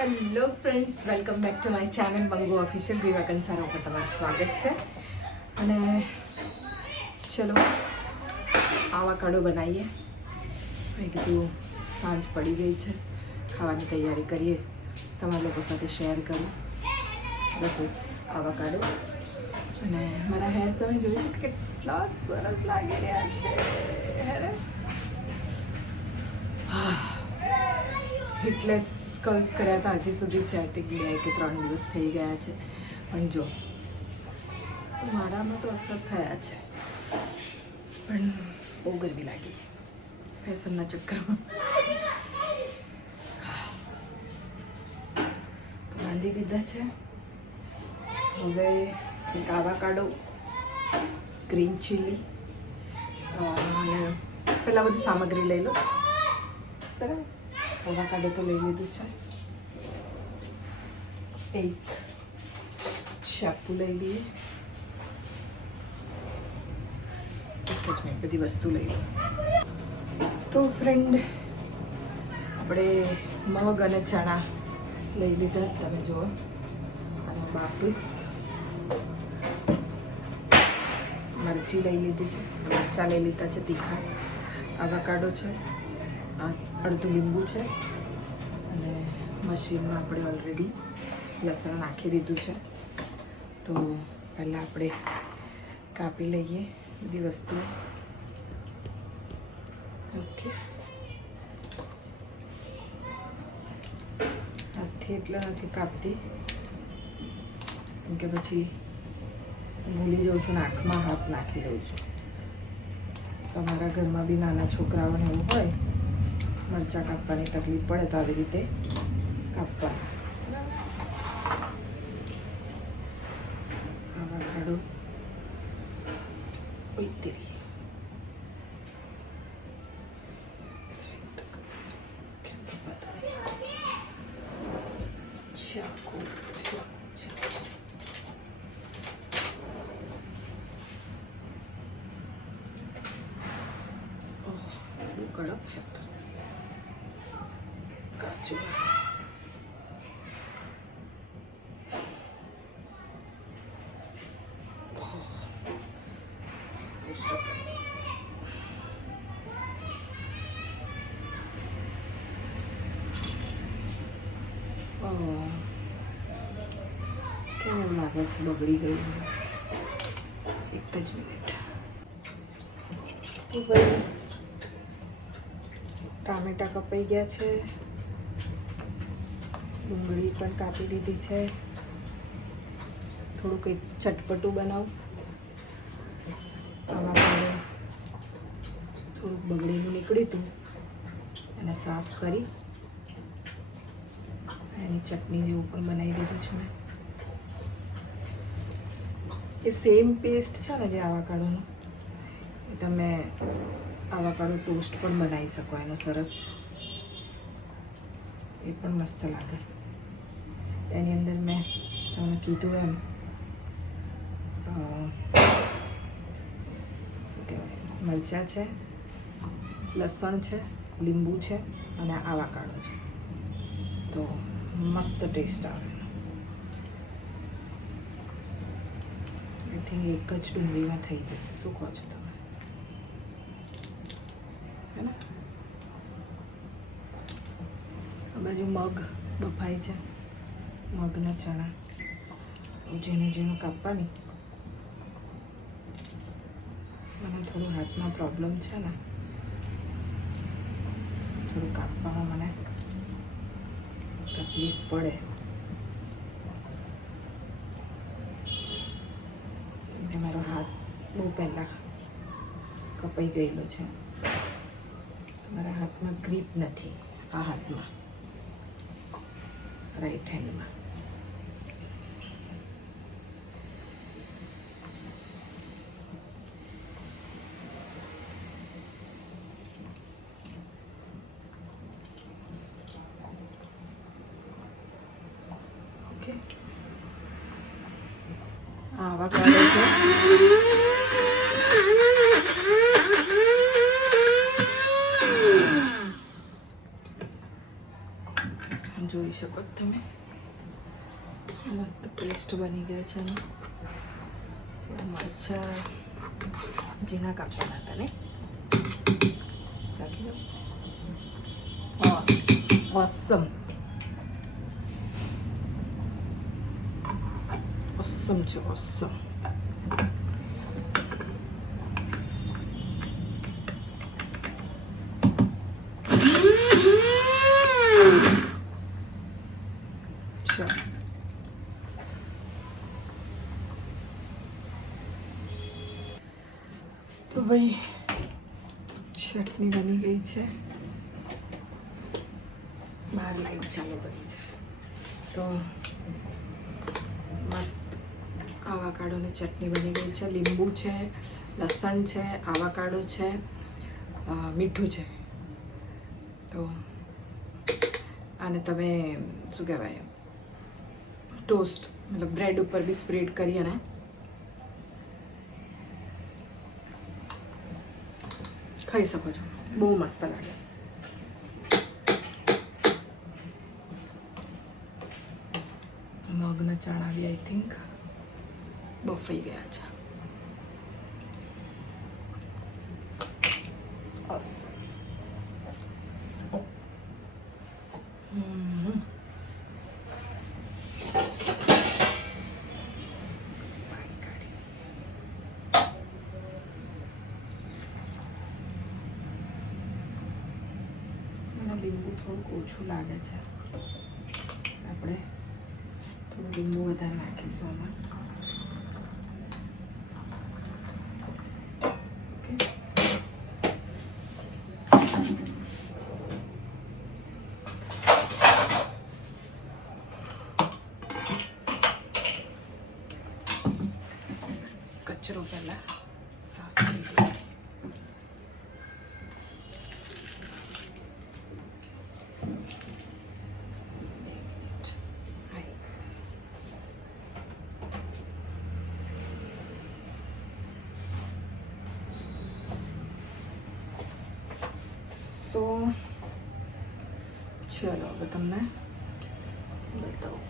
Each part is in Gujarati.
Hello friends, welcome back to my channel Mangu official. Riva Kansara ઉપર તમારું સ્વાગત છે. અને ચલો આવાકાડો બનાવીએ. મેં કીધું સાંજ પડી ગઈ છે, ખાવાની તૈયારી કરીએ, તમારા લોકો સાથે શેર કરું. બસ આવાકાડો. અને મારા હેર તમે જોઈ શકો કેટલા સરસ લાગી રહ્યા છે. હેર હિટલેસ કર્લ્સ કર્યા હતા હજી સુધી છે. આઈ થિંક 2 કે 3 દિવસ થઈ ગયા છે. પણ જો મારામાં તો અસર થયા છે, પણ બહુ ગરમી લાગી ફેશનના ચક્કરમાં. બાંધી દીધા છે. હવે એક આવાકાડો, ગ્રીન ચીલી અને પહેલાં બધું સામગ્રી લઈ લો. બરાબર, આવાકાડો તો લઈ લીધું છે. એક ચાકુ લઈ લઈએ. એક જ મિનિટ, બધી વસ્તુ લઈ લો. તો ફ્રેન્ડ, આપણે મગ અને ચણા લઈ લીધા. તમે જુઓ, અને બાફીસ મરચી લઈ લીધી છે, મરચાં લઈ લીધા છે તીખા, આવાકાડો છે, અડધું લીંબુ છે, અને મશીનમાં આપણે ઓલરેડી લસણ નાખી દીધું છે. તો પહેલાં આપણે કાપી લઈએ બધી વસ્તુ. ઓકે, હાથથી એટલે નથી કાપતી, કેમ કે પછી ભૂલી જાઉં છું, નાકમાં હાથ નાખી દઉં છું. તમારા ઘરમાં બી નાના છોકરાઓને એવું હોય, મરચાં કાપવાની તકલીફ પડે તો આવી રીતે કાપવા. આવાકાડો તેરી કડક છે તો કાચું. કેવું લાગે છે? બગડી ગયું. એક જ મિનિટ. ટામેટા કપાઈ ગયા છે, ડુંગળી પણ કાપી દીધી છે. થોડું કંઈક ચટપટું બનાવું. આમાં થોડુંક બગડીનું નીકળ્યું હતું, એને સાફ કરી એની ચટણી જેવું પણ બનાવી દીધું છે મેં. એ સેમ પેસ્ટ છે ને જે આવાકાડોનો, એ તમે આવાકાડો ટોસ્ટ પણ બનાવી શકો એનો સરસ. એ પણ મસ્ત લાગે. એની અંદર મેં તમને કીધું એમ શું કહેવાય, મરચાં છે, લસણ છે, લીંબુ છે અને આવાકાડો છે. તો મસ્ત ટેસ્ટ આવે. આઈ થિંક એક જ ડુંગળીમાં થઈ જશે. શું કહો છો તમે? હે ને? આ બાજુ મગ બફાય છે, મગના ચણા ઝીણું ઝીણું કાપવાની. મને થોડું હાથમાં પ્રોબ્લેમ છે ને, થોડું કાપવામાં મને તકલીફ પડે. મારો હાથ બહુ પહેલાં કપાઈ ગયેલો છે. મારા હાથમાં ગ્રીપ નથી. આ હાથમાં, રાઈટ હેન્ડમાં. ઓકે, આવાકાડો છે. જોઈ જોઈ શકો તમે મસ્ત પેસ્ટ બની ગયા છે એનો. મરચાં ઝીણા કાપવાના હતા ને, ચાખી દો. હા, ઓસમ ઓસમ છે, ઓસમ. તો ભાઈ ચટણી બની ગઈ છે. બહાર લાઈટ ચાલુ કરી છે તો મસ્ત આવાકાડોની ચટણી બની ગઈ છે. લીંબુ છે, લસણ છે, આવાકાડો છે, મીઠું છે. તો આને તમે શું કહેવાય, ટોસ્ટ મતલબ બ્રેડ ઉપર બી સ્પ્રેડ કરી અને ખાઈ શકો છો. બહુ મસ્ત લાગે. મગના ચણા બી આઈ થિંક બફાઈ ગયા છે. લીંબુ થોડુંક ઓછું લાગે છે, આપણે થોડું લીંબુ વધારે નાખીશું આમાં. ઓકે, કચરો પહેલાં સાફ કરી દઈએ. સો ચલો હવે તમને બતાવું.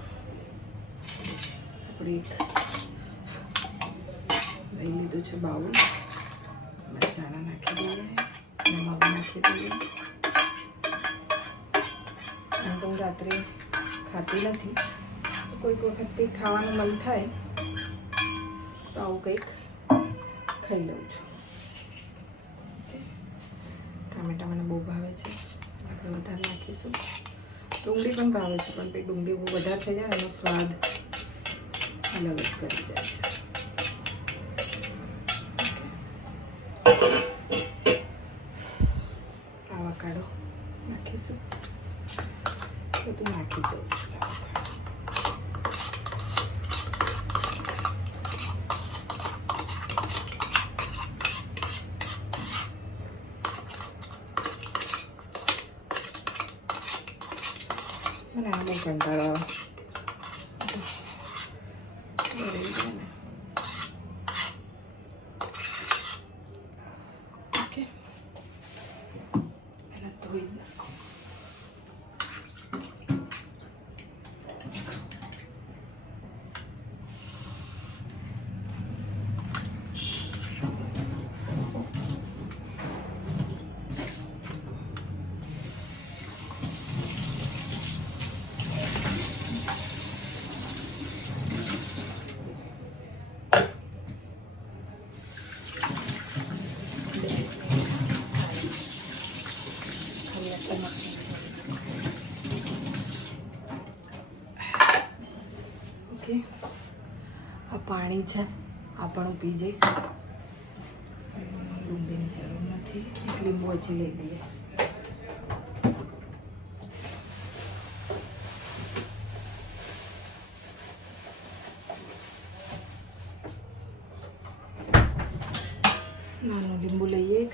આપણે લઈ લીધું છે બાઉલ. અમે ચણા નાખી દઈએ અને મગ નાખી દઈએ. આમ તો હું રાત્રે ખાતી નથી, કોઈક વખત કંઈક ખાવાનું મન થાય તો આવું કંઈક ખાઈ લઉં છું. ટામેટા મને બહુ ભાવે છે, આપણે વધારે નાખીશું. ડુંગળી પણ ભાવે છે, પણ પછી ડુંગળી બહુ વધારે થઈ જાય એનો સ્વાદ અલગ જ કરી જાય છે. આવાકાડો નાખીશું. બધું નાખી દઉં છું. મને આ બહુ કંટાળો આવે. ઓકે, એને ધોઈ જ નાખો. ઓકે, આ પાણી છે, આ પણ હું પી જઈશ. ડુંગળીની જરૂર નથી. એક લીંબુ હજી લઈ લઈએ. નાનું લીંબુ લઈએ એક.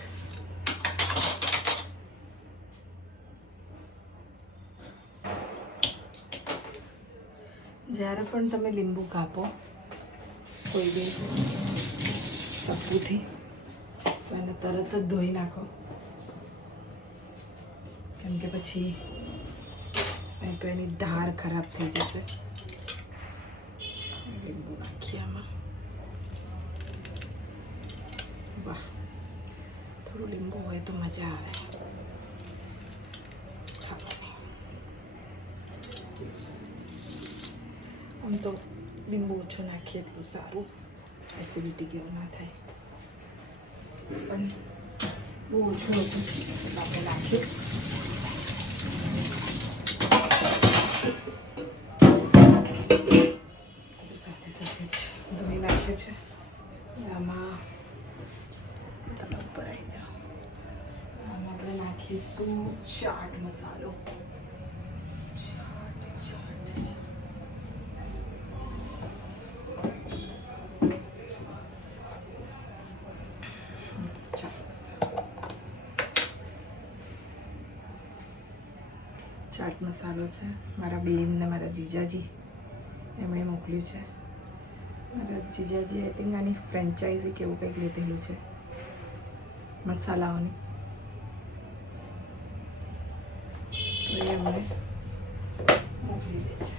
જ્યારે પણ તમે લીંબુ કાપો કોઈ બી ચપ્પુથી તો એને તરત જ ધોઈ નાખો, કેમ કે પછી નહીં તો એની ધાર ખરાબ થઈ જશે. લીંબુ નાખીએ આમાં. વાહ, થોડું લીંબુ હોય તો મજા આવે ખાવાની. આમ તો લીંબુ ઓછું નાખીએ તો સારું, એસિડિટી કેવું ના થાય. પણ બહુ ઓછું આપણે નાખીએ. સાથે સાથે જ દહીં નાખ્યું છે. આમાં તમે ઉપર આવી જાઓ. આમાં આપણે નાખીશું ચાટ મસાલો. ચાટ મસાલો છે. મારા બેન ને મારા જીજાજી એમણે મોકલ્યું છે. મારા જીજાજી આઈ થિંક આની ફ્રેન્ચાઇઝી કેવું કંઈક લીધેલું છે મસાલાઓની, તો એ એમણે મોકલી દે છે.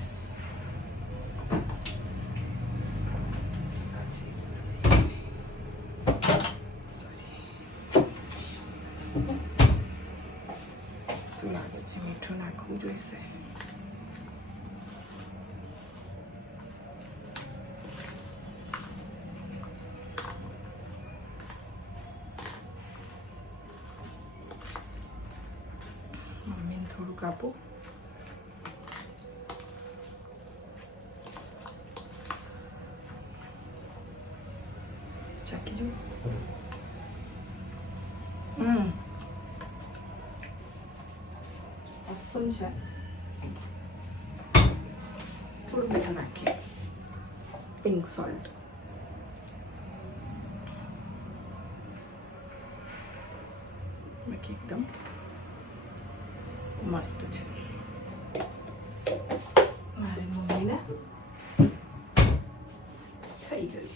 શું લાગે છે, મીઠું નાખવું જોઈશે. મમ્મીને થોડુંક આપું. ચાકી જો. ઓસમ છે. થોડું મીઠું નાખીએ, પિંક સોલ્ટ. બાકી એકદમ મસ્ત છે. મારી મમ્મીને થઈ ગયું.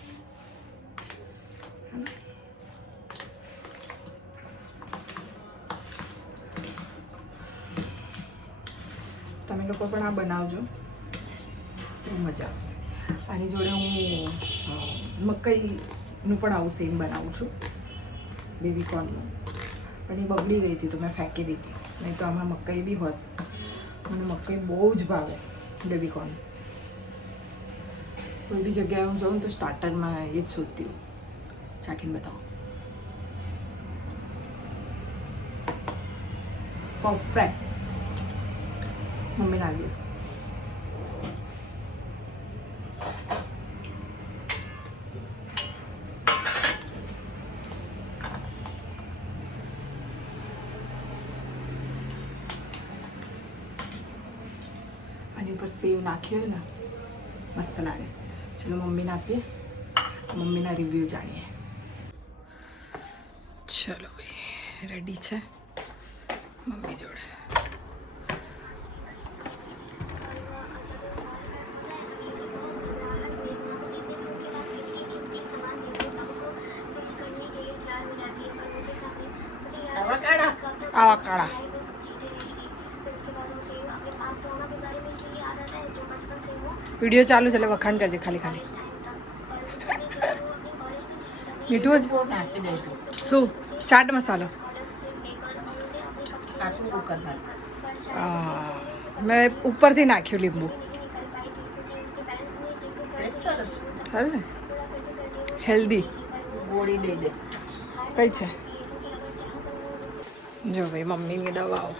તમે લોકો પણ આ બનાવજો, બહુ મજા આવશે. આની જોડે હું મકાઈનું પણ આવું સેમ બનાવું છું, બેબીકોર્નનું. પણ એ બગડી ગઈ હતી તો મેં ફેંકી દીધી. નહીં તો આમાં મકાઈ બી હોત. મને મકાઈ બહુ જ ભાવે બેબીકોર્ન. કોઈ બી જગ્યાએ હું જાઉં તો સ્ટાર્ટરમાં એ જ શોધતી હું. ચાખીને બતાવો. પરફેક્ટ. મમ્મીને આવી આની ઉપર સેવ નાખ્યો ને મસ્ત લાગે. ચલો મમ્મીને આપીએ, મમ્મીના રિવ્યૂ જાણીએ. ચલો ભાઈ, રેડી છે મમ્મી જોડે. આવા કાળા વિડીયો ચાલુ છે એટલે વખાણ કરજે ખાલી ખાલી. મીઠું જ શું? ચાટ મસાલો. મેં ઉપરથી નાખ્યું લીંબુ. સારું ને, હેલ્ધી. કઈ છે જો ભાઈ, મમ્મીની દવાઓ.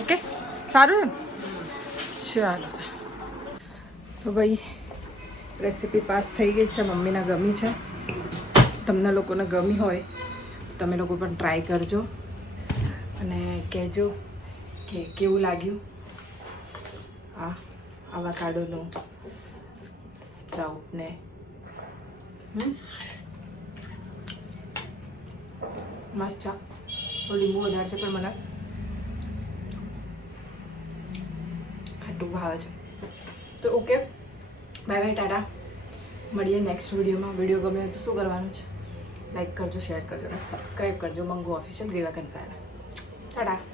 ઓકે, સારું ને. ચાલો તો ભાઈ, રેસીપી પાસ થઈ ગઈ છે. મમ્મીને ગમી છે. તમને લોકોને ગમી હોય તો તમે લોકો પણ ટ્રાય કરજો અને કહેજો કે કેવું લાગ્યું આ આવાકાડોનું સ્પ્રાઉટને. મસ્ત છે. લીંબુ વધારે છે પણ મને ખાટું ભાવે છે. તો ઓકે, બાય બાય, ટાટા. મળીએ નેક્સ્ટ વિડીયોમાં. વિડીયો ગમે તો શું કરવાનું છે? લાઈક કરજો, શેર કરજો અને સબસ્ક્રાઈબ કરજો મંગુ ઓફિશિયલ રીવા કંસારા. ટાટા.